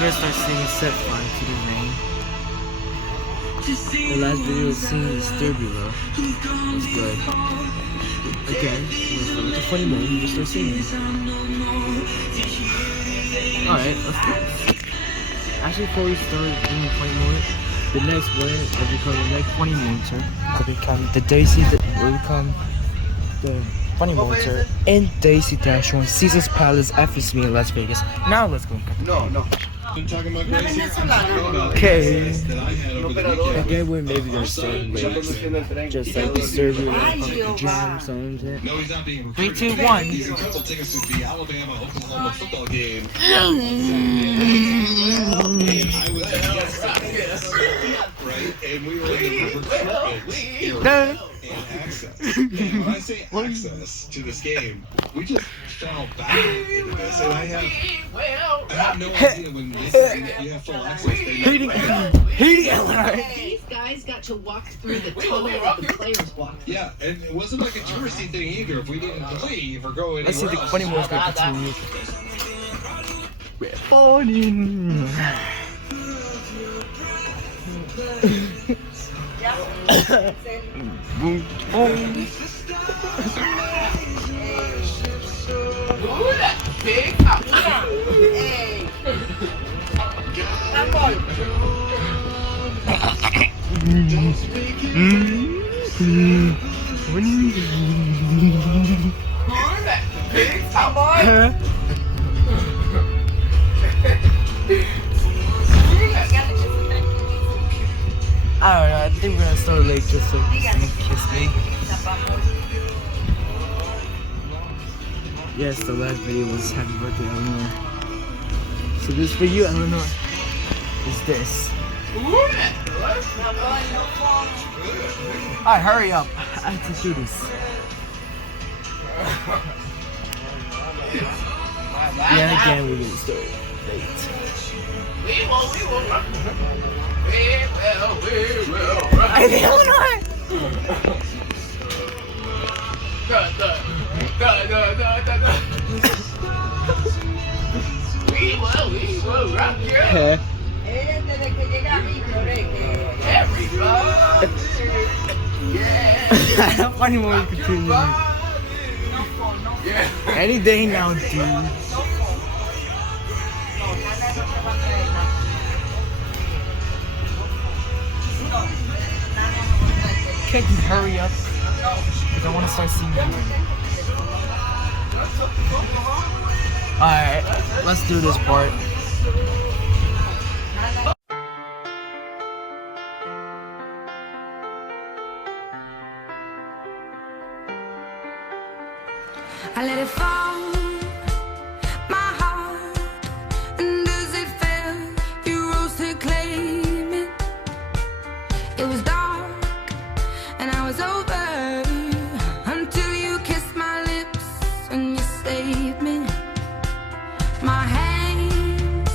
gonna start singing Set Fire to the Rain. The last video was singing Disturbula. It's good. Again, with a funny moment, you just start singing. Alright, let's go. Actually, before we start doing the funny moment, the next one will become the next funny motor. Will become the Daisy that will become the funny motor in Daisy Dash 1 Caesar's Palace FS Me in Las Vegas. Now let's go. No. Okay. Again, we're maybe gonna start late. Just like the server, jam, songs. No, he's not being 3, 2, 1. He's a couple tickets to the Alabama-Oklahoma football game. I was right, and we were looking for recruitment and access. And when I say access to this game, we just fell back into this, and I have no idea when this you have full access. Hating These guys got to walk through the tunnel that the players walked. Yeah, and it wasn't like a touristy thing either. If we didn't leave or go anywhere Let's see the else. funny moment's gonna continue. We're falling. Boom, boom. Big I don't know, I think we're gonna start late just so you can kiss me. Yes, the last video was happy birthday, Eleanor. So this for you, Eleanor, is this. Alright, hurry up. I have to do this. Yeah, again, we're gonna start late. Eleanor! We will rock you. Everybody. Yeah. Funny moment continue. Any day now, dude. Can you hurry up? Because I want to start seeing you. Alright, let's do this part. I let it fall, my heart, and as it fell, you rose to claim it. It was dark, and I was over, until you kissed my lips, and you saved me. My hands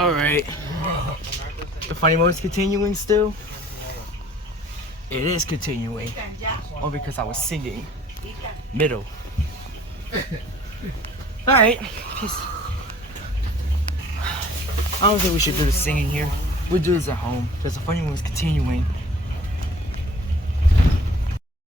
Alright. The funny moment's continuing still? It is continuing. Oh, because I was singing. Middle. Alright. Peace. I don't think we should do the singing here. We'll do this at home because the funny moment's continuing.